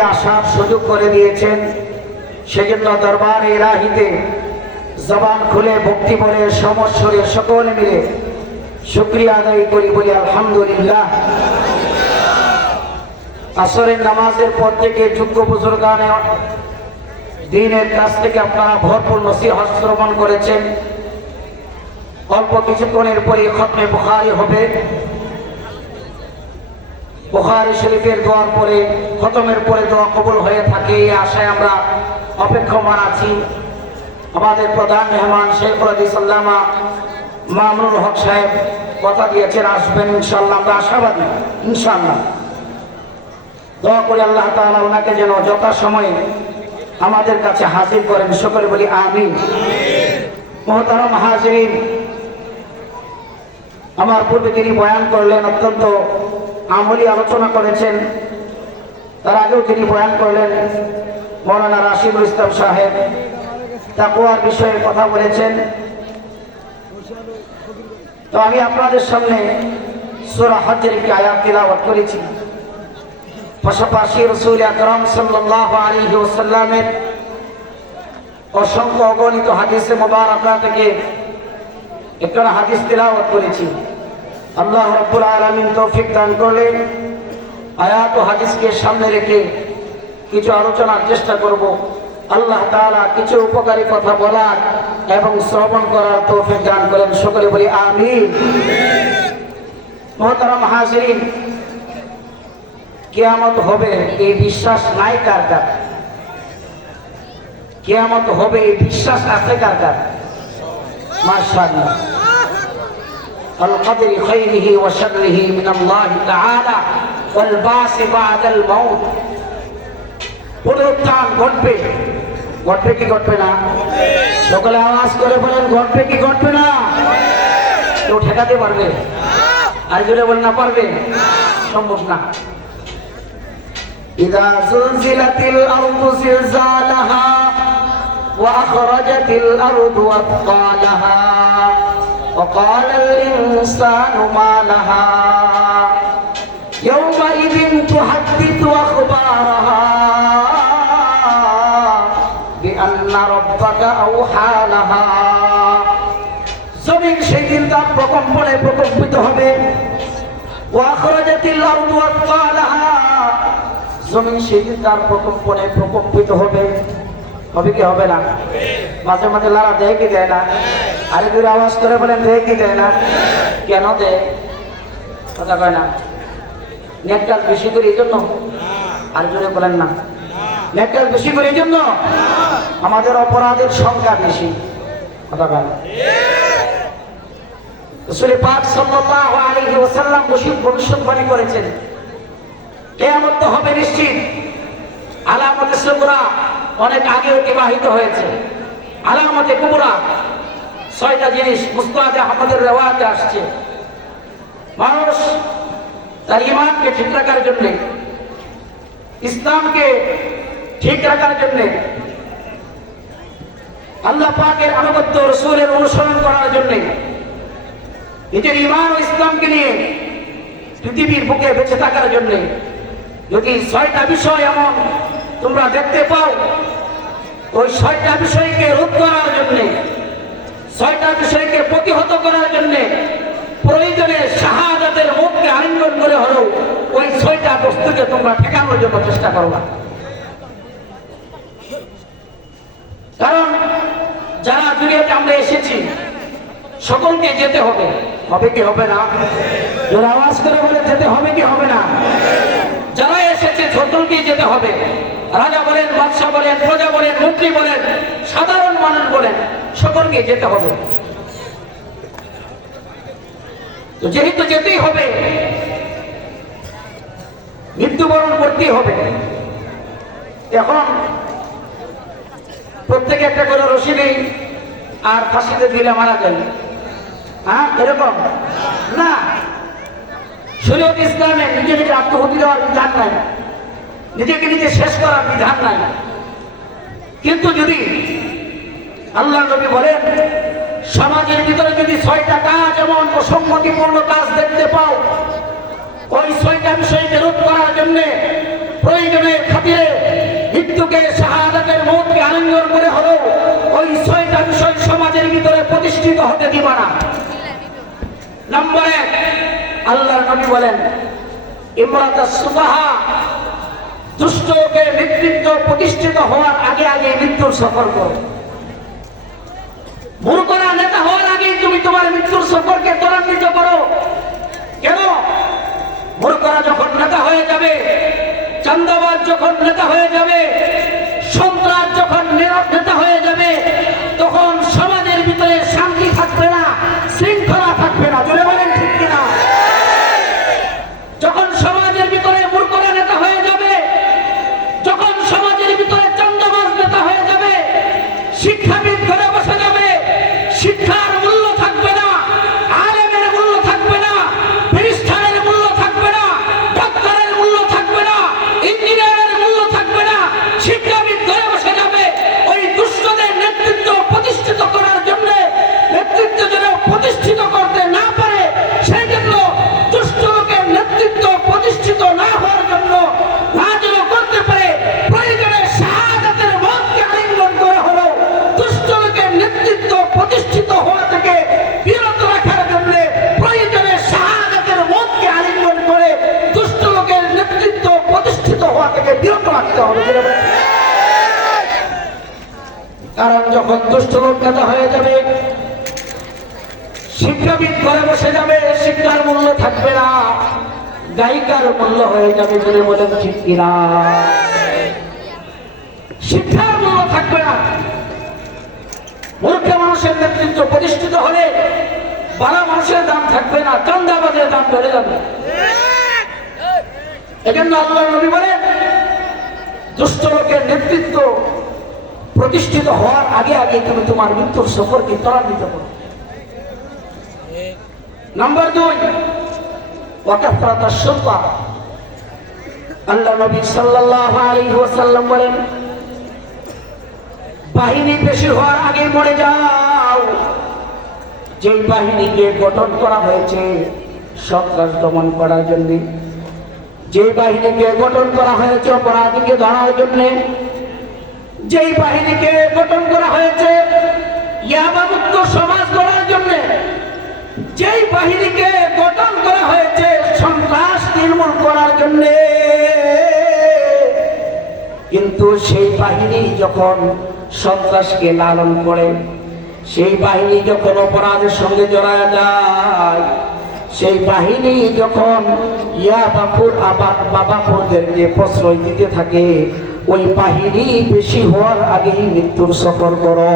আমাদেরকে আসার সুযোগ করে দিয়েছেন, সেজন্য দরবার ইলাহিতে জবান খুলে ভক্তি বলে সমস্বরে সকলে মিলে শুকরিয়া আদায় করি, বলি আলহামদুলিল্লাহ। আসরের নামাজের পর থেকে যোগ্য বুজুর্গানে দ্বীনের কাছ থেকে আপনারা ভরপুর নসিহত শ্রবণ করেছেন। অল্প কিছুক্ষণের পরে খতমে বুখারী হবে। বুখারী শরীফের দোয়ার পরে খতমের পরে দোয়া কবুল হয়ে থাকে, এই আশায় আমরা অপেক্ষমান আছি। আমাদের প্রধান মেহমান শেখুল হাদিস আল্লামা মামুনুল হক সাহেব কথা দিয়েছেন আসবেন ইনশাআল্লাহ। আমরা আশাবাদী ইনশাআল্লাহ। দোয়া করি আল্লাহ তাআলা ওনাকে যেন যথাসময়ে আমাদের কাছে হাজির করেন, সকলে বলি আমিন। মুহতারাম হাজিরিন, আমার পূর্বে তিনি বয়ান করলেন, অত্যন্ত আমলি আলোচনা করেছেন। তার আগেও তিনি বয়ান করলেন মৌলানা রাশিদুল ইসলাম সাহেব, তাকওয়ার বিষয়ে কথা বলেছেন। তো আমি আপনাদের সামনে সূরা হজ্জের একটি আয়াত তিলাওয়াত করেছি, পাশাপাশি রাসূল আকরাম সাল্লাল্লাহু আলাইহি ওয়াসাল্লামের অসংখ্য অগণিত হাদিসে মুবারাকা থেকে একটা হাদিস তিলাওয়াত করেছি। আল্লাহ রাব্বুল আলামিন তৌফিক দান করলেন, আয়াত ও হাদিসকে সামনে রেখে কিছু আলোচনার চেষ্টা করব। আল্লাহ তাআলা কিছু উপকারী কথা বলার এবং শ্রবণ করার তৌফিক দান করেন, সকলে বলি আমিন। মুহতারাম হাজিরিন, কিয়ামত হবে এই বিশ্বাস নাই কার কার? কিয়ামত হবে এই বিশ্বাস আছে কার কার? মাশাআল্লাহ। আল কদরি খাইরিহি ওয়া শাররিহি মিনাল্লাহি তাআলা ওয়াল বাস বাদাল মাউত। পুনরুত্থান ঘটবে, ঘটবে কি ঘটবে না? সকলে আওয়াজ করে বলেন, ঘটবে কি ঘটবে না? কেউ ঠেকাতে পারবে? আর জোরে বলেন না পারবে? সম্ভব না। إذا زلزلت الأرض زلزالها وأخرجت الأرض أثقالها وقال الإنسان ما لها يومئذ تحدث أخبارها بأن ربك أوحى لها। জমিন সেদিন তার প্রকম্পনে প্রকম্পিত হবে। وأخرجت الأرض أثقالها, জমিন সেদিন তার প্রকম্পনে প্রকম্পিত হবে। হবে কি হবে না? মাঝে মাঝে লারা দেয় কি দেয় না? আরে দূরে আওয়াজ করে বলেন, দেয় কি দেয় না? কেন দেয়? কথা কয় না। নেট কাজ বেশি করে এই জন্য? আর জোরে বলেন না। নেট কাজ বেশি করে এই জন্য? আমাদের অপরাধের সংখ্যা বেশি। কথা কয় না। রাসূল পাক সাল্লাল্লাহু আলাইহি ওয়াসাল্লাম ভবিষ্যৎবাণী করেছেন, কিয়ামত তো হবে নিশ্চিত। আলামতে সুগরা অনেক আগে অতিবাহিত হয়েছে। আলামতে কুবরা ৬টা জিনিস মুসনাদে আহমদের রিওয়ায়াতে আসছে। মানুষ তার ঈমানকে ঠিক রাখার জন্য, ইসলামকে ঠিক রাখার জন্য, আল্লাহ পাকের আনুগত্য, রাসূলের অনুসরণ করার জন্য, নিজের ঈমান ও ইসলামকে নিয়ে পৃথিবীর বুকে বেঁচে থাকার জন্য যদি ৬টা বিষয় এমন তোমরা দেখতে পাও, ওই ৬টা বিষয়কে রোধ করার জন্য, ৬টা বিষয়কে প্রতিহত করার জন্য প্রয়োজনে শাহাদাতের মুখকে আলিঙ্গন করে হলেও ওই ৬টা বস্তুকে তোমরা ঠেকানোর জন্য চেষ্টা করবা। কারণ যারা দুনিয়াতে আমরা এসেছি সকলকে যেতে হবে। হবে কি হবে না? যারা আওয়াজ করে বলে যেতে হবে কি হবে না? যারা এসেছে সকলকে যেতে হবে। রাজা বলেন, বাদশা বলেন, প্রজা বলেন, মন্ত্রী বলেন, সাধারণ মানুষ বলেন, সকলকে যেতে হবে। তো যেহেতু যেতেই হবে, মৃত্যুবরণ করতেই হবে। এখন প্রত্যেকে একটা করে রশি নেই আর ফাঁসিতে দিলে মারা যায়। হ্যাঁ, এরকম না। শরীয়ত ইসলামে নিজেকে আত্মহত্যা দেওয়ার বিধান নাই, নিজেকে নিজে শেষ করার বিধান নাই। কিন্তু যদি আল্লাহ নবী বলেন সমাজের ভিতরে যদি ৬টা কাজ এমন অসঙ্গতিপূর্ণ কাজ দেখতে পাও, ওই ৬টা বিষয়কে রোধ করার জন্য প্রয়োজনের খাতিরে ওই 6টা বিষয় সমাজের ভিতরে প্রতিষ্ঠিত হতে দিব না। নম্বর 1, আল্লাহর নবী বলেন ইমরাতাস সুবাহা, দুষ্টকে নেতৃত্ব প্রতিষ্ঠিত হওয়ার আগে আগে মৃত্যুর সফর করো। মূর্খরা নেতা হওয়ার আগে তুমি তোমার মৃত্যুর সফরকে ত্বরান্বিত করো। কেন? মূর্খরা যখন নেতা হয়ে যাবে, চাঁদাবাজ যখন নেতা হয়ে যাবে, সন্ত্রাস যখন নেতা হয়ে যাবে, তখন সমাজের ভিতরে শান্তি থাকবে না, শৃঙ্খলা থাকবে না। জোরে বলেন ঠিক কিনা? যখন সমাজের ভিতরে মূর্খরা নেতা হয়ে যাবে, যখন সমাজের ভিতরে চাঁদাবাজ নেতা হয়ে যাবে, শিক্ষাবিদ ঘরে বসে যাবে, শিক্ষার মূল্য থাকবে না, আলেমের মূল্য থাকবে না, প্রতিষ্ঠানের মূল্য থাকবে না, ডাক্তারের মূল্য থাকবে না, ইঞ্জিনিয়ারের মূল্য থাকবে না, শিক্ষাবিদ ঘরে বসে যাবে। ওই দুষ্টদের নেতৃত্ব প্রতিষ্ঠিত করার জন্য, নেতৃত্ব যেন প্রতিষ্ঠিত করতে না পারে, সেই জন্য দুষ্ট লোকের নেতৃত্ব প্রতিষ্ঠিত না হওয়ার জন্য, না যেন করতে পারে, প্রয়োজনে শাহাদাতের মতকে আলিঙ্গন করে হলো দুষ্ট লোকের নেতৃত্ব প্রতিষ্ঠিত হওয়া থেকে বিরত রাখার জন্য, প্রয়োজনে শাহাদাতের মতকে আলিঙ্গন করে দুষ্ট লোকের নেতৃত্ব প্রতিষ্ঠিত হওয়া থেকে বিরত রাখতে হবে। কারণ যখন দুষ্ট লোক নেতা হয়ে যাবে, শিক্ষাবিদ ঘরে বসে যাবে, শিক্ষার মূল্য থাকবে না, গায়িকার মূল্য হয়ে যাবে। বলে বলেন ঠিক কিনা? শিক্ষার মূল্য থাকবে না। মূর্খ মানুষের নেতৃত্ব প্রতিষ্ঠিত হলে ভালো মানুষের দাম থাকবে না, চাঁদাবাজের দাম বেড়ে যাবে। এজন্য আল্লাহর নবী বলেন দুষ্ট লোকের নেতৃত্ব প্রতিষ্ঠিত হওয়ার আগে আগে তুমি তোমার মৃত্যুর সফরকে ত্বরান্বিত করো। নম্বর 2, ওয়াকাফরাতাস সুলতা। আল্লাহ নবী সাল্লাল্লাহু আলাইহি ওয়াসাল্লাম বলেন বাহিনী বেশি হওয়ার আগে মরে যাও। যেই বাহিনীকে গঠন করা হয়েছে সন্ত্রাস দমন করার জন্য, যে বাহিনীকে গঠন করা হয়েছে অপরাধীকে ধরার জন্য, যেই বাহিনীকে গঠন করা হয়েছে ইয়াবামুক্ত সমাজ গড়ার জন্য, যেই বাহিনীকে গঠন করা হয়েছে সন্ত্রাস নির্মূল করার জন্য, কিন্তু সেই বাহিনী যখন সন্ত্রাসকে লালন করে, সেই বাহিনী যখন অপরাধের সঙ্গে জড়ায় যায়, সেই বাহিনী যখন বাবাপুরদেরকে প্রশ্রয় দিতে থাকে, ওই বাহিনী বেশি হওয়ার আগেই মৃত্যুর সফর করো।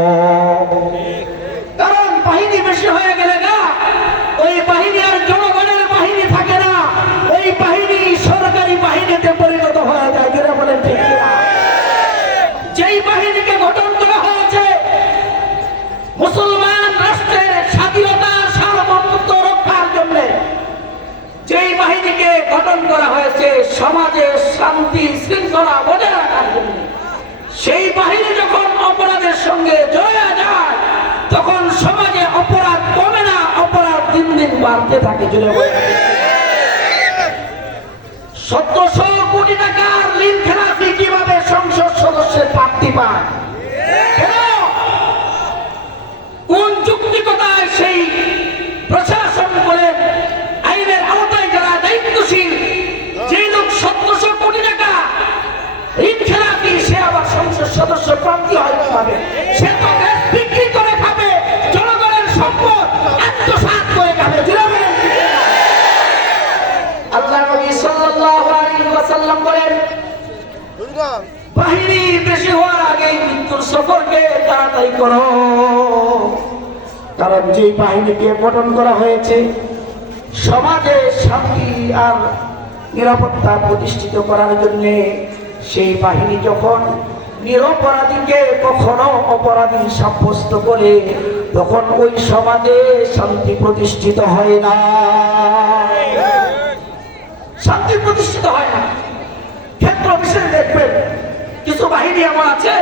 কারণ বাহিনী বেশি হয়ে গেলে না, ওই বাহিনী আর জনগণের বাহিনী থাকে না, ওই বাহিনী সরকারি বাহিনীতে পরিণত হয়ে যায়। যেটা বলেন ঠিক না? যেই বাহিনীকে গঠন করা হয়েছে মুসলমান রাষ্ট্রের স্বাধীনতা সার্বভৌমত্ব রক্ষার জন্য, যেই বাহিনীকে গঠন করা হয়েছে সমাজে শান্তি শৃঙ্খলা বজায় রাখার জন্য, সেই বাহিনী যখন অপরাধের সঙ্গে জড়িয়ে যায়, তখন সমাজে অপরাধ কমে না, অপরাধ দিন দিন বাড়তে থাকে। 1700 কোটি টাকার ঋণ খেলাপি কিভাবে সংসদ সদস্যের প্রাপ্তি পায়? কোন যুক্তিকতায় সেই প্রশাসন বলে আইনের আওতায় যারা দায়িত্বশীল, যে লোক 1700 কোটি টাকা ঋণ খেলাপি, সে আবার সংসদ সদস্য প্রাপ্তি হয় কিভাবে? সে তো বিক্রি করে খাবে, জনগণের সম্পদ আত্মসাৎ করে খাবে। আল্লাহ নবী সাল্লাল্লাহু আলাইহি ওয়াসাল্লাম বলেন বাহিনী বেশি হওয়ার আগে মৃত্যুর সফরকে তাড়াতাড়ি করো। কারণ যে বাহিনীকে গঠন করা হয়েছে সমাজে শান্তি আর নিরাপত্তা প্রতিষ্ঠিত করার জন্য, সেই বাহিনী যখন নিরপরাধীকে কখনো অপরাধী সাব্যস্ত করে, তখন ওই সমাজে শান্তি প্রতিষ্ঠিত হয় না, শান্তি প্রতিষ্ঠিত হয় না। ক্ষেত্র বিশেষ দেখবেন কিছু বাহিনী এমন আছে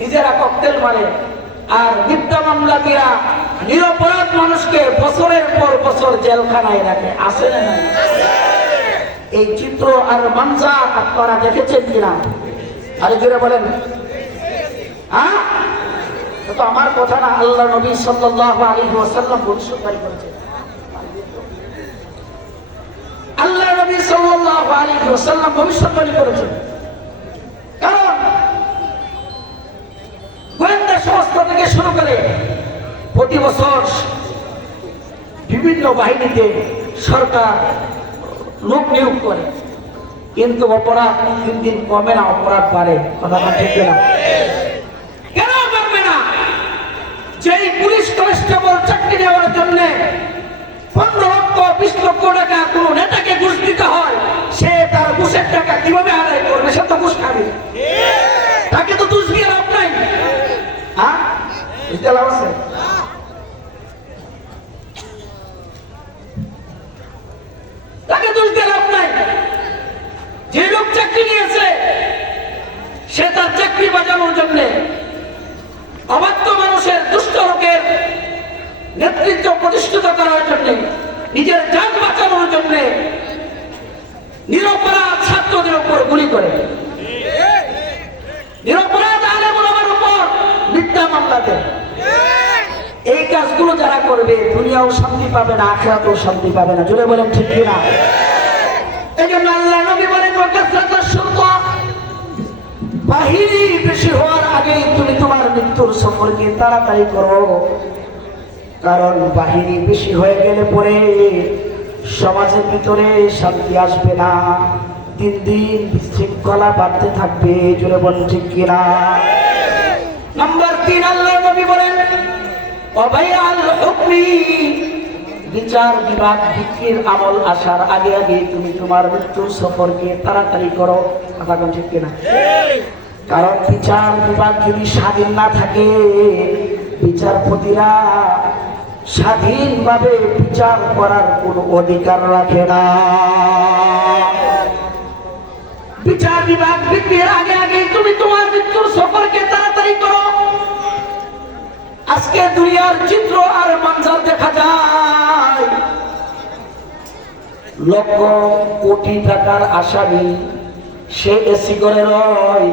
নিজেরা ককটেল মারে, আর মিথ্যা মামলা দিয়া নিরপরাধ মানুষকে বছরের পর বছর জেলখানায় রাখে। আসে না? এই চিত্র আর মানজা আপনারা দেখেছেন কিনা? আরে জোরে বলেন। তো আমার কথা না, আল্লাহ নবী সাল্লাল্লাহু আলাইহি ওয়াসাল্লাম ভবিষ্যৎবাণী করেছেন। আল্লাহ নবী সাল্লাল্লাহু আলাইহি ওয়াসাল্লাম ভবিষ্যৎবাণী করেছেন। কারণ গোয়েন্দা সংস্থা থেকে শুরু করে প্রতি বছর বিভিন্ন বাহিনীতে সরকার লোক নিয়োগ করে, কিন্তু অপরাধ দিন দিন কমে না, অপরাধ বাড়ে। কথা ঠিক না? কেন কমবে না? যেই পুলিশ কনস্টেবল চাকরি নেওয়ার জন্য 15 লক্ষ 20 লক্ষ টাকা কোন নেতাকে ঘুষ দিতে হয়, সে তার ঘুষের টাকা কিভাবে আদায় করবে? সে তো ঘুষ খাবে, তাকে তো ঘুষ দিয়ে লাভ নাই। হ্যাঁ, বুঝতে লাভ আছে? তাকে দোষ দিয়ে লাভ নাই। যে লোক চাকরি নিয়েছে সে তার চাকরি বাঁচানোর জন্য, অবাধ্য মানুষের, দুষ্ট লোকের নেতৃত্ব প্রতিষ্ঠিত করার জন্য, নিজের জান বাঁচানোর জন্য নিরপরাধ ছাত্রদের উপর গুলি করে, নিরপরাধ আলেম ওলামার উপর মিথ্যা মামলা দেয়। এই কাজগুলো যারা করবে দুনিয়াও শান্তি পাবে না, আখিরাতেও শান্তি পাবে না। জুড়ে বলেন ঠিক কিনা? এই জন্য আল্লাহ নবী বলেন, বাহিনী বেশি হওয়ার আগেই তুমি তোমার মৃত্যুর সফরকে তাড়াতাড়ি করো, কারণ বাহিনী বেশি হয়ে গেলে পরে সমাজের ভিতরে শান্তি আসবে না, দিন দিন বিশৃঙ্খলা বাড়তে থাকবে। জুড়ে বলেন ঠিক কিনা? নাম্বার 3, আল্লাহ নবী বলেন, বিচার বিভাগ বিক্রির আমল আসার আগে আগে তুমি তোমার মৃত্যুর সফরকে তাড়াতাড়ি করো। কথা কোন ঠিক কিনা? কারণ বিচার বিভাগ যদি স্বাধীন না থাকে, বিচারপতিরা স্বাধীনভাবে বিচার করার কোন অধিকার রাখে না। বিচার বিভাগ বিক্রির আগে আগে তুমি তোমার মৃত্যুর সফরকে তাড়াতাড়ি করো। আজকে দুনিয়ার চিত্র আর মঞ্জার দেখা যায়, লক্ষ কোটি টাকার আসামি সে এসি করে রয়,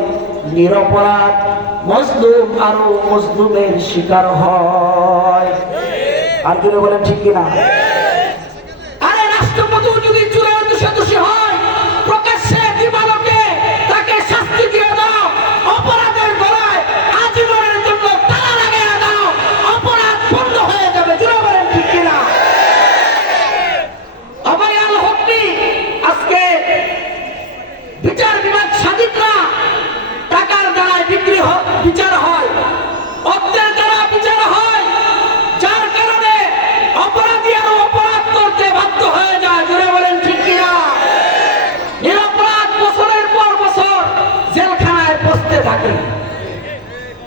নিরপরাধ মজলুম আরো মজলুমের শিকার হয়। আর জুড়ে বলেন ঠিক কিনা? আরে রাষ্ট্রপতি যদি চুরের দোষী হয়, প্রকাশ্যে দিবালোকে তাকে শাস্তি দিয়ে দাও, অপরাধের গলায় আজীবনের জন্য তালা লাগিয়ে দাও, অপরাধ বন্ধ হয়ে যাবে। জুড়ে বলেন ঠিক কিনা? আমার আল হকনি আজকে বিচার বিভাগ স্বাধীন না, টাকার দ্বারায় বিক্রি বিচার হয়, অর্থের দ্বারা বিচার হয়, যার কারণে অপরাধী আরো অপরাধ করতে বাধ্য হয়ে যায়। জুড়ে বলেন ঠিক কিনা? নিরপরাধ বছরের পর বছর জেলখানায় বসতে থাকে।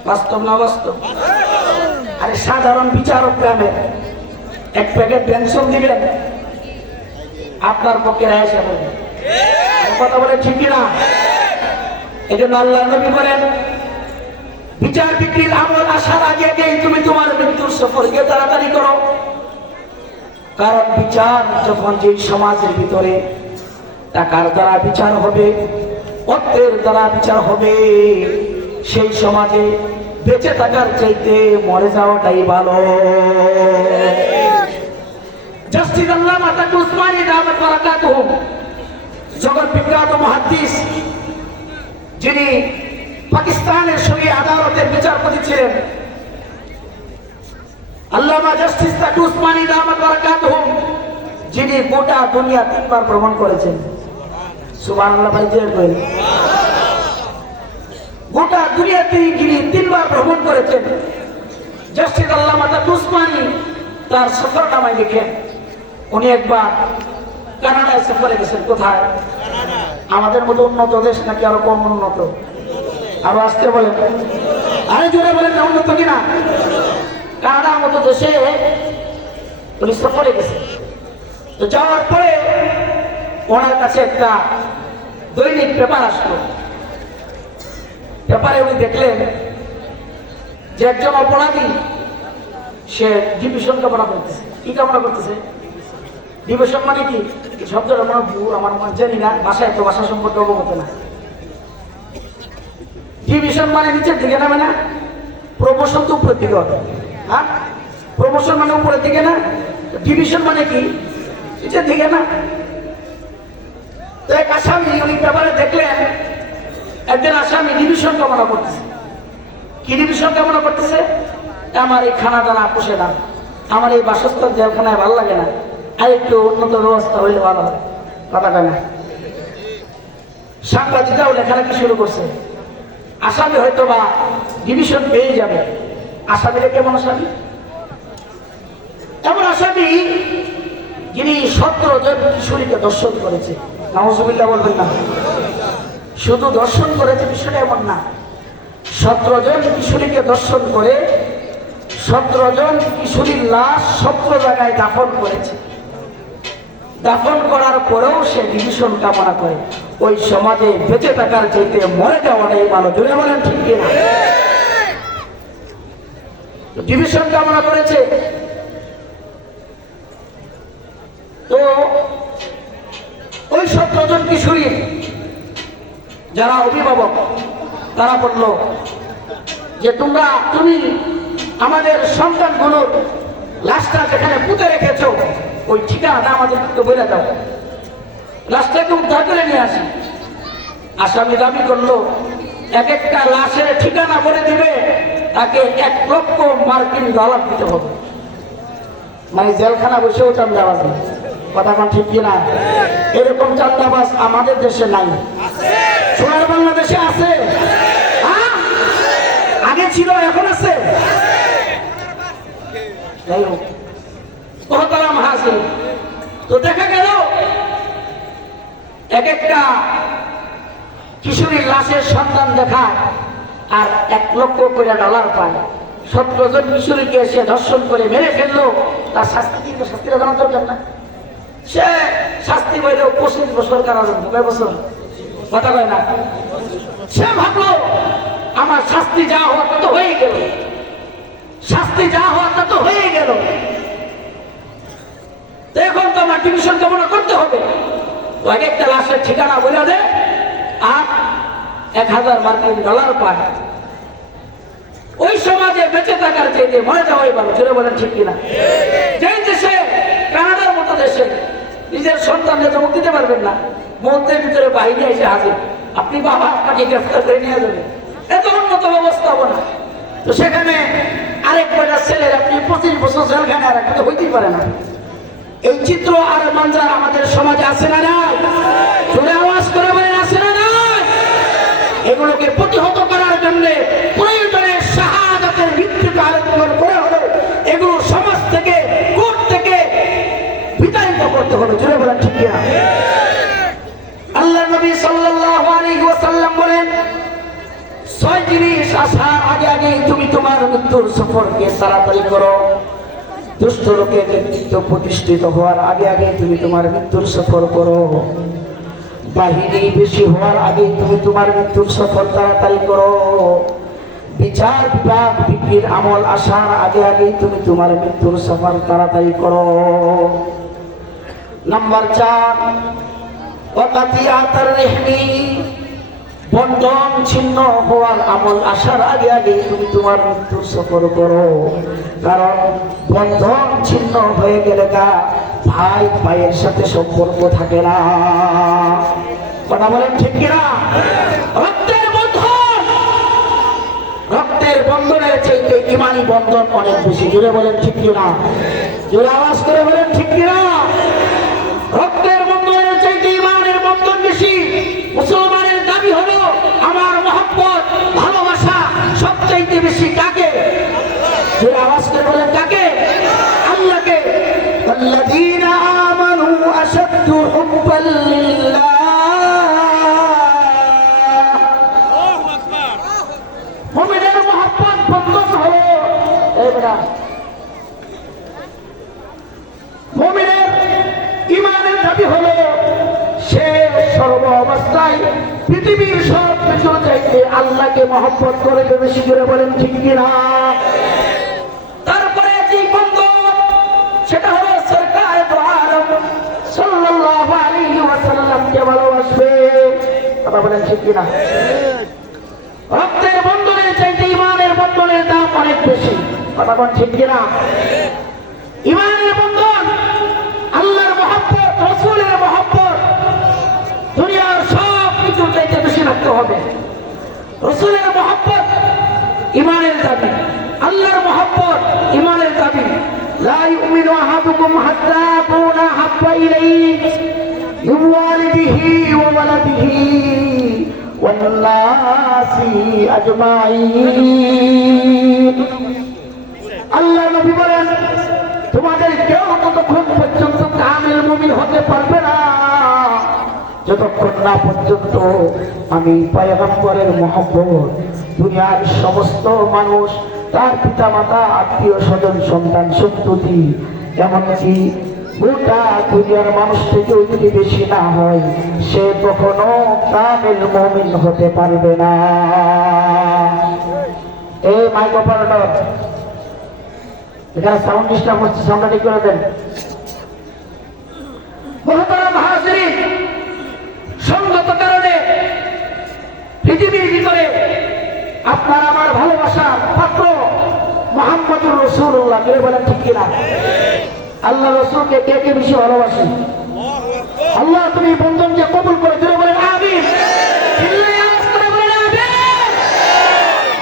বাস্তব না বাস্তব? আরে সাধারণ বিচারক গ্রামে এক প্যাকেট পেনশন দিবেন, আপনার পক্ষে রায় এসে বলবে। কথা বলে ঠিক কিনা? এই জন্য আল্লাহ নবী বলেন, বিচার বিক্রির আমল আসার আগে আগেই তুমি তোমার মৃত্যুর সফরকে তাড়াতাড়ি করো। কারণ বিচার যখন যে সমাজের ভিতরে টাকার দ্বারা বিচার হবে, অর্থের দ্বারা বিচার হবে, সেই সমাজে বেঁচে থাকার চাইতে মরে যাওয়াটাই ভালো। জাস্টিস আল্লামা তাকি উসমানী দাওয়াত বারাকাতুহু, জগৎ বিখ্যাত মুহাদ্দিস, যিনি পাকিস্তানের সঙ্গে আদালতের বিচারপতি ছিলেন, আল্লামা জাস্টিস তাকি উসমানী দাওয়াত বারাকাতুহু, যিনি গোটা দুনিয়া 3 বার ভ্রমণ করেছেন। সুবহানাল্লাহ ভাই, জয় করেন। গোটা দুনিয়াতে যিনি 3 বার ভ্রমণ করেছেন, জাস্টিস আল্লামা তাকি উসমানী তার সফরনামায় লিখেন, উনি একবার কানাডায় সফরে গেছেন। কোথায়? আমাদের মতো উন্নত দেশ নাকি আরো কম উন্নত? আরো আসতে বলেন, আরে জোরে বলেন না, উন্নত কিনা? কানাডার মতো দেশে উনি সফরে গেছেন। তো যাওয়ার পরে ওনার কাছে একটা দৈনিক পেপার আসলো। পেপারে উনি দেখলেন যে একজন অপরাধী সে ডিভিশন কামনা করতেছে। কি কামনা করতেছে? ডিভিশন মানে কি? শব্দটা আমার ভুল, আমার জানি না, ভাষায় তো ভাষা সম্পর্কে অবগত না। ডিভিশন মানে নিচের দিকে নামে না, প্রমোশন তো উপরের দিকে হবে। হ্যাঁ, প্রমোশন মানে উপরের দিকে না, ডিভিশন মানে কি নিচের দিকে না। তো এক আসামি উনি ব্যাপারে দেখলেন একজন আসামি ডিভিশন কামনা করতেছে। কি ডিভিশন কামনা করতেছে? আমার এই খানা দানা পোষে না, আমার এই বাসস্থান জেলখানায় ভালো লাগে না, আর একটু উন্নত ব্যবস্থা হইলে ভালো হয়। কথা কয় না? সাংবাদিকরাও লেখালেখি শুরু করছে, আসামি হয়তো বা ডিভিশন পেয়ে যাবে। আসামিরা কেমন আসামি? এমন আসামি যিনি 17 জন কিশোরীকে দর্শন করেছে। নাউজুবিল্লাহ বলবেন না? শুধু দর্শন করেছে বিষয়টা এমন না, 17 জন কিশোরীকে দর্শন করে 17 জন কিশোরীর লাশ 17 জায়গায় দাফন করেছে। দাফন করার পরেও সে ডিভিশন কামনা করে। ওই সমাজে বেঁচে থাকার চাইতে মরে যাওয়াটাই ভালো। জোরে বলেন ঠিক কিনা? ডিভিশন কামনা করেছে। তো ওই 17 জন কিশোরী যারা অভিভাবক তারা বলল যে তুমি আমাদের সন্তানগুলোর লাশটা যেখানে পুঁতে রেখেছো ওই ঠিকানাটা আমাদের একটু বলে দাও, লাশটাকে উদ্ধার করে নিয়ে আসি। আসামি দাবি করলো এক একটা লাশের ঠিকানা বলে দিবে তাকে 1 লক্ষ মার্কিন ডলার দিতে হবে। মানে জেলখানা বসেও চান্দাবাজ নেই। কথা কোন ঠিক কিনা? এরকম চান্দাবাজ আমাদের দেশে নাই, সোনার বাংলাদেশে আছে। আগে ছিল, এখন আছে। যাই হোক, মহতারাম হাজির, তো দেখা গেল এক একটা কিশোরীর লাশের সন্ধান দেখায় আর 1 লক্ষ করে ডলার পায়। 17 জন কিশোরীকে এসে ধর্ষণ করে মেরে ফেললো, তার শাস্তি কিন্তু শাস্তিটা জানা দরকার না? সে শাস্তি পাইলেও 25 বছর কারাদণ্ড। কয় বছর? কথা কয় না? সে ভাবলো আমার শাস্তি যা হওয়ার তো হয়ে গেল, শাস্তি যা হওয়ার তো হয়ে গেল, এখন তো আমার ডিভিশন কামনা করতে হবে। এক একটা লাশের ঠিকানা বলে দে আর 1000 মার্কিন ডলার পায়। ওই সমাজে বেঁচে থাকার চাইতে মরে যাওয়াই ভালো। জোরে বলেন ঠিক কিনা? যেই দেশে, কানাডার মতো দেশে নিজের সন্তানকে জমক দিতে পারবেন না, মন্ত্রের ভিতরে বাহিনী এসে হাজির, আপনি বাবা আপনাকে গ্রেফতার করে নিয়ে যাবেন, এত উন্নত ব্যবস্থা হবে না। তো সেখানে আরেক কয়টা ছেলের আপনি 25 বছর জেলখানায় রাখতে হইতেই পারে না। এই চিত্র আর মানজার আমাদের সমাজে আছে না নাই? জোরে আওয়াজ করে বলেন আছে না নাই? এগুলোকে প্রতিহত করার জন্য প্রয়োজনে শাহাদাতের মৃত্যুকে আলোচনা করে হলো এগুলো সমাজ থেকে, কোর্ট থেকে বিতাড়িত করতে হলো। জোরে বলেন ঠিক কিনা? আল্লাহ নবী সাল্লাল্লাহু আলাইহি ওয়াসাল্লাম বলেন 6 জিনিস আসার আগে আগে তুমি তোমার মৃত্যুর সফরকে তাড়াতাড়ি করো। দুষ্ট লোকের নেতৃত্ব প্রতিষ্ঠিত হওয়ার আগে আগে তুমি তোমার মৃত্যুর সফর করো। বাহিনী বেশি হওয়ার আগে তুমি তোমার মৃত্যুর সফর তাড়াতাড়ি করো। বিচার বিভাগ বিক্রির আমল আসার আগে আগে তুমি তোমার মৃত্যুর সফর তাড়াতাড়ি করো। নাম্বার 4, ওয়াকাতিয়াতার রিহমি, বন্ধন ছিন্ন হওয়ার আমল আসার আগে আগে তুমি তোমার মৃত্যুর সফর করো। কারণ বন্ধন ছিন্ন হয়ে গেলে ভাই ভাইয়ের সাথে সম্পর্ক থাকে না। কথা বলেন ঠিক কিনা? রক্তের বন্ধন, রক্তের বন্ধনের চাইতে ইমানি বন্ধন অনেক বেশি। জোরে বলেন ঠিক কিনা? জোরে আওয়াজ করে বলেন ঠিক কিনা? রক্তের বন্ধনের চাইতে ইমানের বন্ধন বেশি। মুসলমানের দাবি হলো আমার মহব্বত, ভালোবাসা সবচাইতে বেশি কাকে? জোরে আওয়াজ করে বলেন কাকে? আল্লাহকে। আল্লাযীনা আমানু আশাদ্দু হুব্বাল লিল্লাহ। আল্লাহু আকবার। মুমিনের মহব্বত বন্ধন হলো এইটা। মুমিনের ইমানের দাবি হলো সে সর্ব অবস্থায় পৃথিবীর সব কিছু চাইতে আল্লাহকে মহব্বত করে বেশি করে বলেন ঠিক কিনা? তারপরে যে বন্ধন সেটা হলো সরকার দো আলম সাল্লাল্লাহু আলাইহি ওয়াসাল্লামকে ভালোবাসবে। কথা বলেন ঠিক কিনা? রক্তের বন্ধনের চাইতে ইমানের বন্ধনের দাম কথা কোন ঠিক কিনা? ইমানের বন্ধন, আল্লাহর মহব্বত, রাসূলের মহব্বত দুনিয়ার সব কিছুর চাইতে বেশি রাখতে হবে। রাসূলের মহব্বত ইমানের দাবি, আল্লাহর মহব্বত ইমানের দাবি। লা ইউমিনু আহাদুকুম হাত্তা আকুনা হাব্বা ইলাইহি মিন ওয়ালিদিহি ওয়া ওয়ালাদিহি ওয়ান নাসি আজমাইন। আল্লাহ নবী বলেন, তোমাদের কেউ ততক্ষণ পর্যন্ত কামিল মুমিন হতে পারবে না যতক্ষণ না পর্যন্ত আমি পয়গম্বরের মহব্বত দুনিয়ার সমস্ত মানুষ, তার পিতা মাতা, আত্মীয় স্বজন, সন্তান সন্ততি, এমনকি গোটা দুনিয়ার মানুষ থেকেও যদি বেশি না হয়, সে কখনো কামিল মুমিন হতে পারবে না। এই মাইক অপারেটর, এখানে সাউন্ড ডিস্টার্ব হচ্ছে, সাউন্ডটা ঠিক করে দেন। মুহতারাম হাজিরিন, সঙ্গত কারণে পৃথিবীর ভিতরে আপনার আমার ভালোবাসার পাত্র মুহাম্মদুর রাসূলুল্লাহ, কে বলেন ঠিক কিনা? আল্লাহ রাসূলকে কে কে বেশি ভালোবাসেন? আল্লাহ তুমি বন্ধনকে কবুল করে দিলে বলেন আমিন।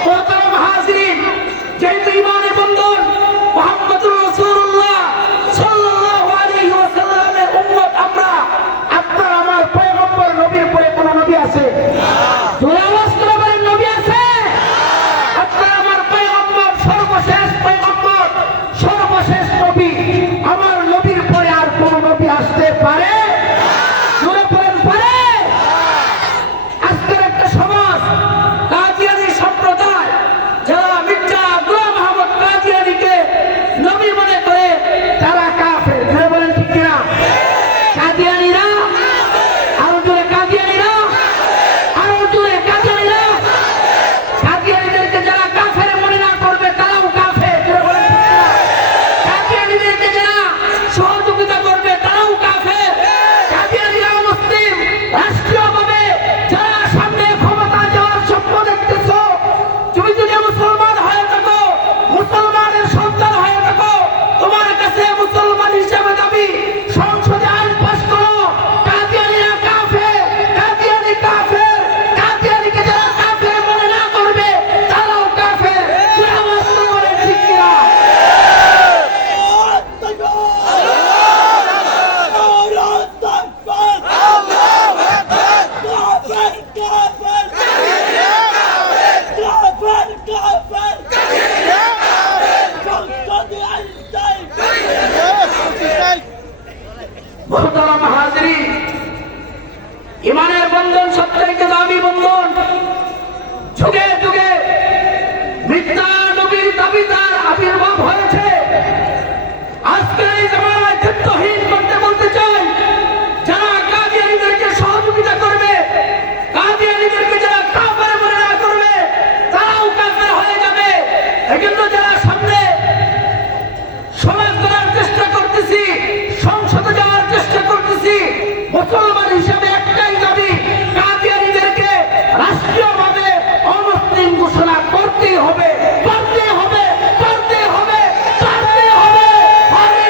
মুহতারাম হাজিরিন, যেহেতু ইমানের বন্ধন মুহাম্মদুর রাসূলুল্লাহ সাল্লাল্লাহু আলাইহি ওয়াসাল্লামের উম্মত আমরা, আপনার আমার পয়গম্বর নবীর পরে কোন নবী আছে? জোরে আওয়াজ করে বলেন নবী আছে? আপনার আমার পয়গম্বর সর্বশেষ পয়গম্বর, সর্বশেষ নবী। আমার নবীর পরে আর কোন নবী আসতে পারে? জোরে বলেন পারে? আজকের একটা সমাজ, কাদিয়ানী সম্প্রদায়, যারা মির্জা গোলাম আহমদ কাদিয়ানীকে নবী মনে করে, তারা কাফের। জোরে বলেন ঠিক কিনা? কাদিয়ানীরা, আরো জোরে কাদিয়ানীরা, আরো জোরে কাদিয়ানীরা। কাদিয়ানীদেরকে যারা কাফের মনে না করবে, তারাও কাফের। জোরে বলেন ঠিক কিনা? কাদিয়ানীদেরকে যারা সহযোগিতা করবে, তারাও কাফের। কাদিয়ানীরা মুসলিম। রাষ্ট্রীয়ভাবে যারা সামনে ক্ষমতা যাওয়ার স্বপ্ন দেখতেছো, তুমি যদি মুসলমান হয়ে থাকো, মুসলমানের সন্তান হয়ে থাকো, তোমার কাছে মুসলমান হিসেবে দাবি, সংসদে আইন পাস করো। কাদিয়ানীরা কাফের, কাদিয়ানী কাফের। কাদিয়ানীকে যারা কাফের মনে না করবে, তারাও কাফের। তুই আমার সাথে বলেন ঠিক কিনা? মুহতারাম হাজিরিন, ইমানের বন্ধন সবচাইতে দামি বন্ধন। যুগে যুগে মিথ্যা নবীর দাবিদার আবির্ভাব হয়েছে। আজকের এই জামানায় দায়িত্বহীন করতে বলতে চাই, যারা কাদিয়ানীদেরকে সহযোগিতা করবে, কাদিয়ানীদেরকে যারা কাফের মনে না করবে, তারাও কাফের হয়ে যাবে। এজন্য যারা সামনে সমাজ গড়ার চেষ্টা করতেছি, সংসদে যাওয়ার চেষ্টা করতেছি, মুসলমান হিসেবে একটাই দাবি, কাদিয়ানীদেরকে রাষ্ট্রীয়ভাবে অমুসলিম ঘোষণা করতেই হবে, করতে হবে, করতে হবে, করতে হবে,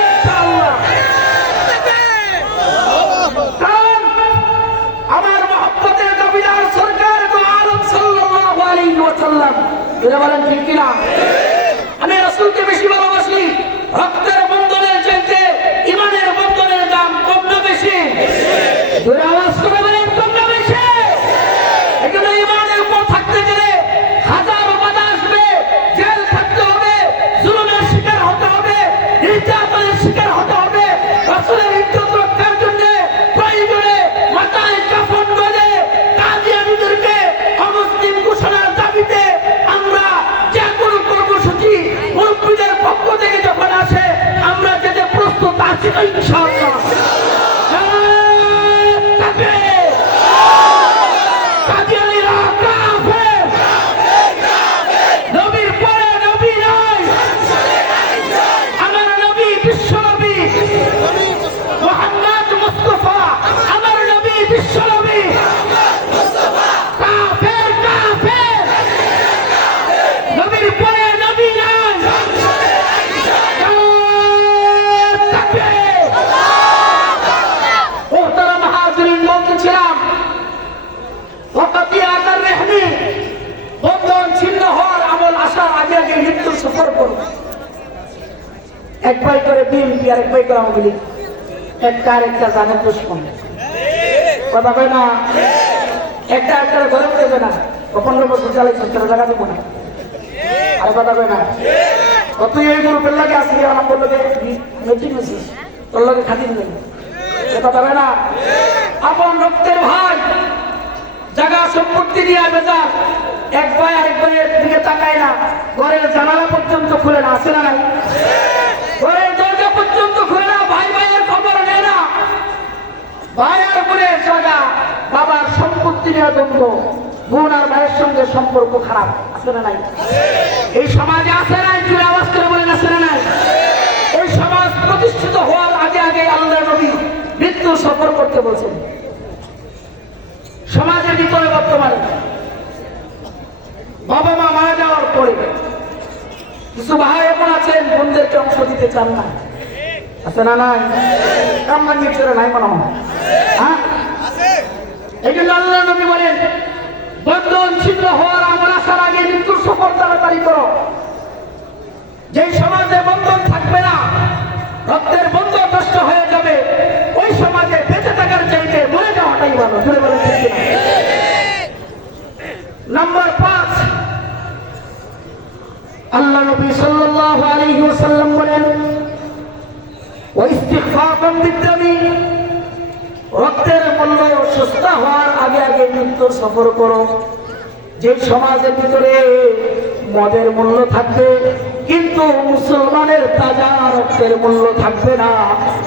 ইনশাআল্লাহ। কারণ আমার মহব্বতের দাবিদার সরকার তো আলম সাল্লাল্লাহু আলাইহি ওয়াসাল্লাম। এরা বলেন ঠিক কিনা? আমি রাসূলকে বেশি ভালোবাসি। রক্তের বন্ধনের চাইতে ইমানের বন্ধনের দাম কম না বেশি? জোরে আওয়াজ করে বলেন কম না বেশি? এখানে ইমানের উপর থাকতে গেলে হাজারো বাধা আসবে, জেল থাকতে হবে, জুলুমের শিকার হতে হবে, নির্যাতনের শিকার হতে হবে। রাসূলের ইজ্জত রক্ষার জন্য প্রয়োজনে মাথায় কাফন বেঁধে কাদিয়ানীদেরকে অমুসলিম ঘোষণার দাবিতে আমরা যে কোনো কর্মসূচি মুরব্বীদের পক্ষ থেকে যখন আসে, আমরা যেতে প্রস্তুত আছি ইনশাআল্লাহ। সফর করো। এক ভাই করে বিএনপি আর এক ভাই করে আওয়ামী লীগ, একটা আরেকটা জানে দুশ্মন, কথা কয় না? একটা একটা ঘরে দেবে না, 15 বছর চালাইছে তারা জায়গা দেবো না, আর কথা কয় না? তুই এই গ্রুপের লাগে আসলি আমার বললো মেচিং মেছিস, তোর লগে খাতির নেই, কথা কয় না? আপন রক্তের ভাই জায়গা সম্পত্তি দিয়ে বেজা, এক ভাই আরেক ভাইয়ের দিকে তাকায় না, ঘরের জানালা পর্যন্ত খুলে না, আসে না নাই? ঘরের দরজা পর্যন্ত খুলে না, ভাই ভাইয়ের খবর নেয় না, ভাই আর বোনের জায়গা, বাবার সম্পত্তি নিয়ে দ্বন্দ্ব, বোন আর ভাইয়ের সঙ্গে সম্পর্ক খারাপ, আছে না নাই? এই সমাজে আছে নাই? জুড়ে আওয়াজ করে বলেন আছে না নাই? এই সমাজ প্রতিষ্ঠিত হওয়ার আগে আগে আল্লাহ নবী মৃত্যু সফর করতে বলছেন। সমাজের ভিতরে বর্তমানে বাবা মা মারা যাওয়ার পরে কিছু ভাই এমন আছেন বোনদেরকে অংশ দিতে চান না, আছে না নাই? কামনা নিয়ে চলে নাই মনে হয়, হ্যাঁ? এই জন্য আল্লাহ নবী বলেন বন্ধন ছিন্ন হওয়ার আমল আসার আগে মৃত্যুর সফর তাড়াতাড়ি করো। যেই সমাজে বন্ধন থাকবে না, রক্তের বন্ধন নষ্ট হয়ে যাবে, ওই সমাজে বেঁচে থাকার চাইতে মরে যাওয়াটাই ভালো। জোরে বলেন ঠিক কিনা? নাম্বার 5, আল্লাহ নবী সাল্লাল্লাহু আলাইহি ওয়াসাল্লাম বলেন ওয়াইস্তিগফারান বিদ্দামি, রক্তের মূল্য সস্তা হওয়ার আগে আগে মৃত্যুর সফর করো। যে সমাজের ভিতরে মদের মূল্য থাকবে কিন্তু মুসলমানের তাজা রক্তের মূল্য থাকবে না,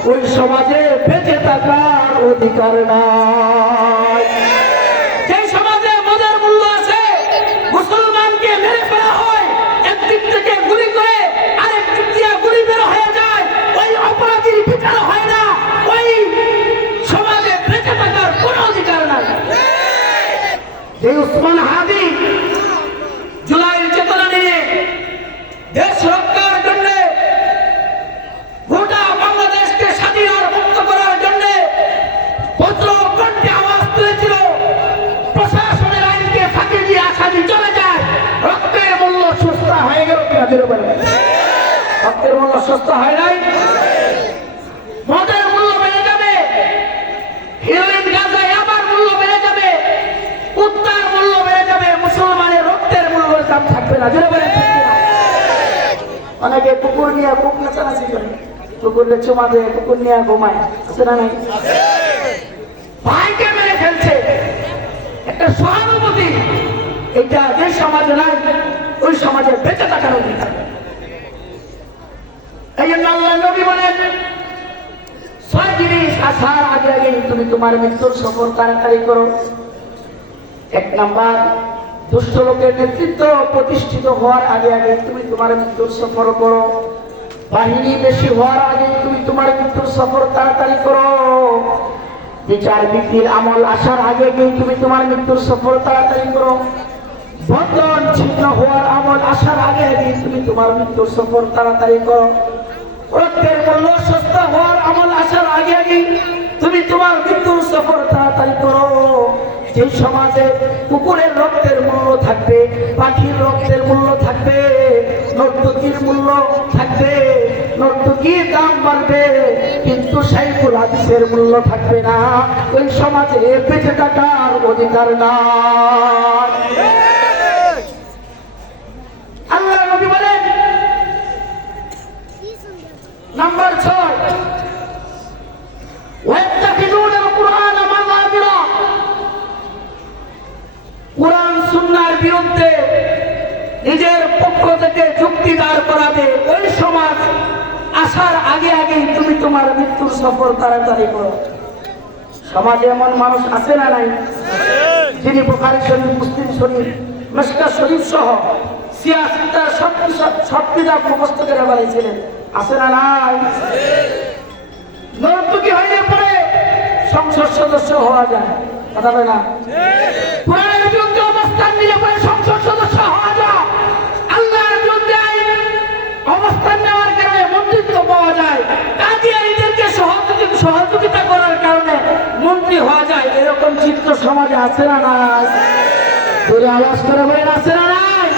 ওই সমাজে বেঁচে থাকার অধিকার নাই। যে সমাজে মদের মূল্য আছে, মুসলমানকে মেরে ফেলা হয়, একদিক থেকে গুলি করে আরেক দিক দিয়ে গুলি বের হয়ে যায়, ওই অপরাধীর বিচার হয় না, ওই সমাজে বেঁচে থাকার কোনো অধিকার নাই। যে উসমান হাদি জুলাইয়ের চেতনা নিয়ে দেশ রক্ষার জন্য, গোটা বাংলাদেশকে স্বাধীন আর মুক্ত করার জন্য বজ্র কণ্ঠে আওয়াজ তুলেছিল, প্রশাসনের আইনকে ফাঁকি দিয়ে আসামি চলে যায়, রক্তের মূল্য সস্তা হয়ে গেল কিনা? জোরে বলেন। রক্তের মূল্য সস্তা হয় নাই? মদের মূল্য বেড়ে যাবে, হিরোইন গাঁজা ইয়াবার মূল্য বেড়ে যাবে, কুত্তার মূল্য বেড়ে যাবে, মুসলমানের রক্তের মূল্যের দাম থাকবে না। জোরে বলেন ঠিক কিনা? অনেকে কুকুর নিয়ে খুব নাচানাচি করে, কুকুরকে চুমা দেয়, কুকুর নিয়ে ঘুমায়, আছে না নাই? ভাইকে মেরে ফেলছে, একটা সহানুভূতি, এটা যে সমাজে নাই ওই সমাজে বেঁচে থাকার অধিকার। এই জন্য আল্লাহ নবী বলেন 6 জিনিস আসার আগে আগে তুমি তোমার মৃত্যুর সফর তাড়াতাড়ি করো। 1 নাম্বার, দুষ্ট লোকের নেতৃত্ব প্রতিষ্ঠিত হওয়ার আগে আগে তুমি তোমার মৃত্যুর সফর করো। বাহিনী বেশি হওয়ার আগে তুমি তোমার মৃত্যুর সফর তাড়াতাড়ি করো। বিচার বিক্রির আমল আসার আগে তুমি তোমার মৃত্যুর সফর তাড়াতাড়ি করো। বন্ধন ছিন্ন হওয়ার আমল আসার আগে আগে তুমি তোমার মৃত্যুর সফর তাড়াতাড়ি করো। রক্তের মূল্য সস্তা হওয়ার আমল আসার আগে আগে তুমি তোমার মৃত্যুর সফর তাড়াতাড়ি করো। যে সমাজে কুকুরের রক্তের মূল্য থাকবে, পাখির রক্তের মূল্য থাকবে, নর্তকীর মূল্য থাকবে, নর্তকীর দাম বাড়বে, কিন্তু শাইখুল হাদিসের মূল্য থাকবে না, ওই সমাজে বেঁচে থাকার অধিকার নাই। আল্লাহ নবী বলেন নাম্বার 6, কুরআন সুন্নাহর বিরুদ্ধে নিজের পক্ষ থেকে যুক্তি দাঁড় করাবে, ওই সমাজ আসার আগে আগেই তুমি তোমার মৃত্যুর সফর তাড়াতাড়ি করো। সমাজে এমন মানুষ আছে না নাই যিনি বুখারী শরীফ, মুসলিম শরীফ, মিশকাত শরীফ সহ সিয়াসিতার সব কিতাব মুখস্থ করে ফেলেছিলেন, আছে না নাই? নর্তকী হয়ে পড়ে সংসদ সদস্য হওয়া যায়, কথা বলে না? কোরআনের বিরুদ্ধে অবস্থান নিলে পরে সংসদ সদস্য হওয়া যায়, আল্লাহর বিরুদ্ধে অবস্থান নেওয়ার কারণে মন্ত্রিত্ব পাওয়া যায়, কাদিয়ানীদেরকে সহযোগিতা করার কারণে মন্ত্রী হওয়া যায়। এরকম চিত্র সমাজে আছে না নাই? আওয়াজ করে বলেন আছে না নাই?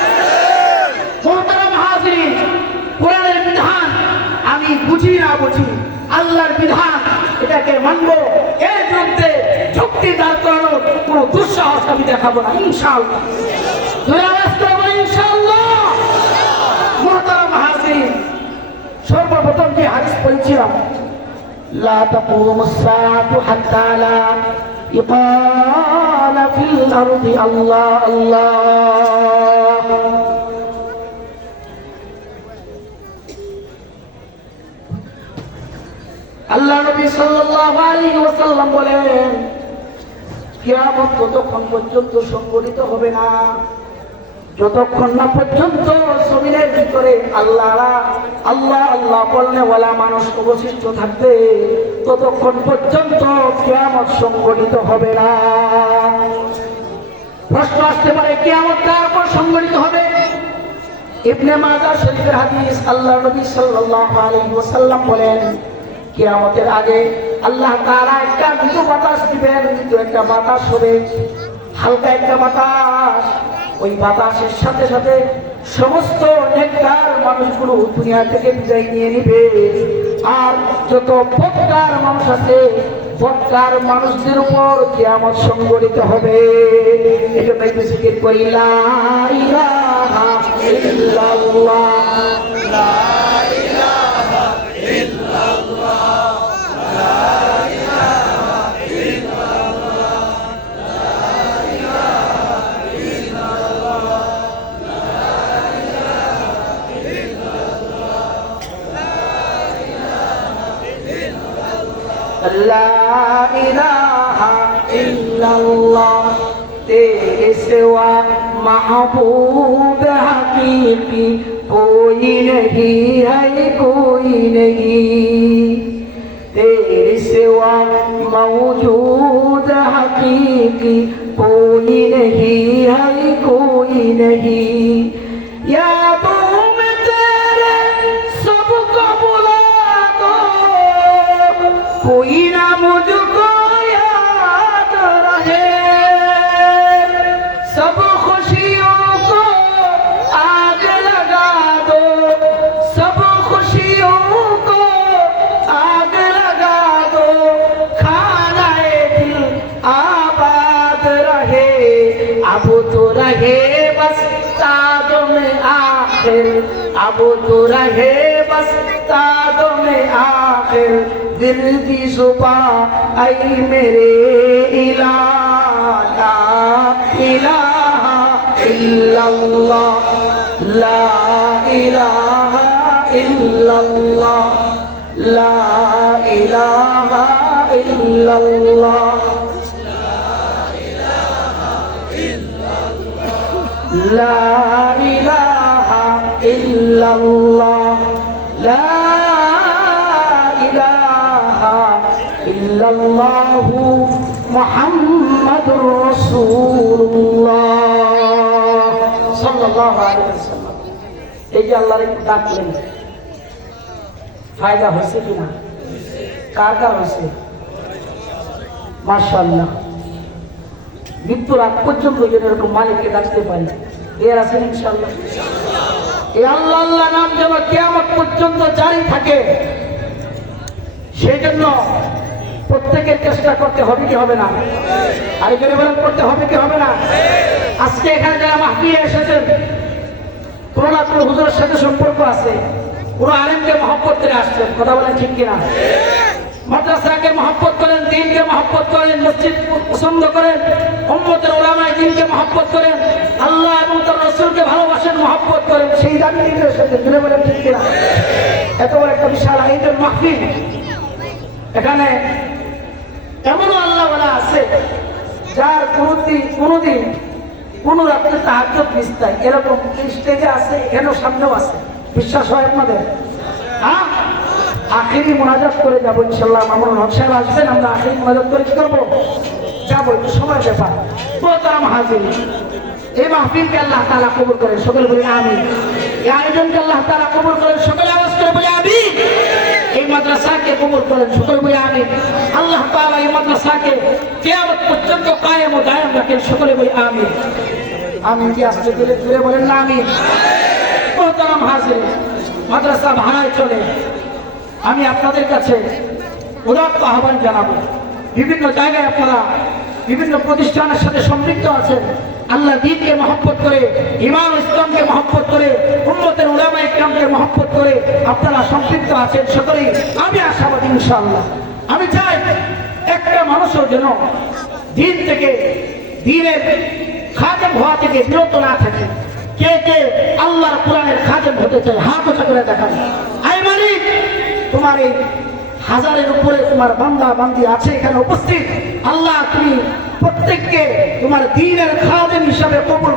মোহতারাম হাজিরিন, বুঝি না বুঝি আল্লাহর বিধান এটাকে মানবো, এর বিরুদ্ধে যুক্তি দাঁড় করানোর কোনো দুঃসাহস আমি দেখাবো না ইনশাআল্লাহ। ইনশাআল্লাহ। মুহতারাম হাজিরিন, সর্বপ্রথম যে হাদিস পড়েছিলাম, লা তাকুমুস সাআতু হাত্তা লা ইকালা ফিল আরদি আল্লাহ আল্লাহ। আল্লাহ নবী সাল্লাল্লাহু আলাইহি ওয়াসাল্লাম বলেন, কিয়ামত ততক্ষণ পর্যন্ত সংঘটিত হবে না যতক্ষণ না পর্যন্ত জমিনের ভিতরে আল্লাহ আল্লাহ আল্লাহ বলনে ওয়ালা মানুষ অবশিষ্ট থাকবে, ততক্ষণ পর্যন্ত কিয়ামত সংঘটিত হবে না। প্রশ্ন আসতে পারে, কিয়ামত কার পর সংঘটিত হবে? ইবনে মাজাহ শরীফের হাদিস, আল্লাহ নবী সাল্লাল্লাহু আলাইহি ওয়াসাল্লাম বলেন, কিয়ামতের আগে আল্লাহ তাআলা একটা মৃদু বাতাস দিবেন, মৃদু একটা বাতাস হবে, হালকা একটা বাতাস। ওই বাতাসের সাথে সাথে সমস্ত নেককার মানুষগুলো দুনিয়া থেকে বিদায় নিয়ে নিবে, আর যত বদকার মানুষ আছে বদকার মানুষদের উপর কিয়ামত সংঘটিত হবে। এজন্য একটু জিকির করি, লা ইলাহা ইল্লাল্লাহ, লা ইলাহা ইল্লাল্লাহ, লা ইলাহা ইল্লাল্লাহ, ला इलाहा इल्लल्लाह, तेरे सिवा महबूब हकीकी कोई नहीं है, कोई नहीं, तेरे सिवा मौजूद हकीकी कोई नहीं है, कोई नहीं, यादों में तेरे सबको बुला दो, कोई ना मुझको याद रहे, सब खुशियों को आग लगा दो, सब खुशियों को आग लगा दो, खानाए दिल आबाद रहे, अब तो रहे बस ताजों में आखिर, अब तो रहे बस ताजों में आखिर, दिल की जुबां ऐ मेरे इलाहा, ला इलाहा इल्लल्लाह, ला इलाहा इल्लल्लाह, ला इलाहा इल्लल्लाह, ला इलाहा इल्लल्लाह, ला ইল্লাল্লাহু মুহাম্মাদুর রাসূলুল্লাহ সাল্লাল্লাহু আলাইহি ওয়াসাল্লাম। এই যে আল্লাহর একটু ডাকলেন, ফায়দা হয়েছে কিনা? কার কার হয়েছে? মাশাআল্লাহ। মৃত্যুর আগ পর্যন্ত যেন এরকম মালিককে ডাকতে পারি, এর আছেন ইনশাআল্লাহ। এই আল্লাহ আল্লাহ নাম যেন কিয়ামত পর্যন্ত জারি থাকে, সেই জন্য প্রত্যেকের চেষ্টা করতে হবে কি হবে না? আর এখানে বলেন করতে হবে কি হবে না? আজকে এখানে যারা মাহফিলে এসেছেন, কোনো না কোনো হুজুরের সাথে সম্পর্ক আছে, কোনো আলেমকে মহব্বত করে আসছেন, কথা বলেন ঠিক কিনা? মাদ্রাসাকে মহব্বত করেন, দ্বীনকে মহব্বত করেন, মসজিদ পছন্দ করেন, উম্মতের উলামায়ে দ্বীনকে মহব্বত করেন, আল্লাহ এবং তার রাসূলকে ভালোবাসেন, মহব্বত করেন, সেই দাবি নিয়ে এসেছেন, জুড়ে বলেন ঠিক কিনা? এত বড় একটা বিশাল আয়োজন মাহফিল, এখানে এমনও আল্লাহওয়ালা আছে যার কোনোদিন কোনো রাত্রে তাহাজ্জুদ মিস নাই, এরকম স্টেজে আছে, এখানেও সামনেও আছে। বিশ্বাস হয় আপনাদের? হ্যাঁ, আখিরি মুনাজাত করে যাবো ইনশাআল্লাহ। মামুনুল হক সাহেব আসবেন, আমরা আখিরি মুনাজাত করে কি করবো? যাবো, একটু সময় ব্যাপার। মোহতারাম হাজিরিন, এই মাহফিলকে আল্লাহ তাআলা কবুল করেন, সকলে বলি আমিন। এই আয়োজনকে আল্লাহ তাআলা কবুল করেন, সকলে আওয়াজ করে বলি আমিন। এই মাদ্রাসাকে কবুল করেন, সকলে বলি আমিন। আল্লাহ তাআলা এই মাদ্রাসাকে কিয়ামত পর্যন্ত কায়েম ও দায়েম রাখেন, সকলে বলি আমিন। আমিন কি আসতে দিলে জুড়ে বলেন না আমিন। মোহতারাম হাজিরিন, মাদ্রাসা ভাড়ায় চলে, আমি আপনাদের কাছে উদাত্ত আহ্বান জানাবো, বিভিন্ন জায়গায় আপনারা বিভিন্ন প্রতিষ্ঠানের সাথে সম্পৃক্ত আছেন, আল্লাহ দ্বীনকে মহব্বত করে, ইমাম ইসলামকে মহব্বত করে, উম্মতের উলামা ইকরামকে মহব্বত করে আপনারা সম্পৃক্ত আছেন সকলেই। আমি আশাবাদী ইনশাআল্লাহ। আমি চাই একটা মানুষও যেন দিন থেকে, দিনের খাদেম হওয়া থেকে বিরত না থাকে। কে কে আল্লাহর কোরআনের খাদেম হতে চায় হাত উঁচা করে দেখান। আয় মালিক, তোমার এই হাজারের উপরে তোমার বান্দা বান্দি আছে এখানে উপস্থিত, আল্লাহ তুমি প্রত্যেককে তোমার দ্বীনের খাদেম হিসাবে কবুল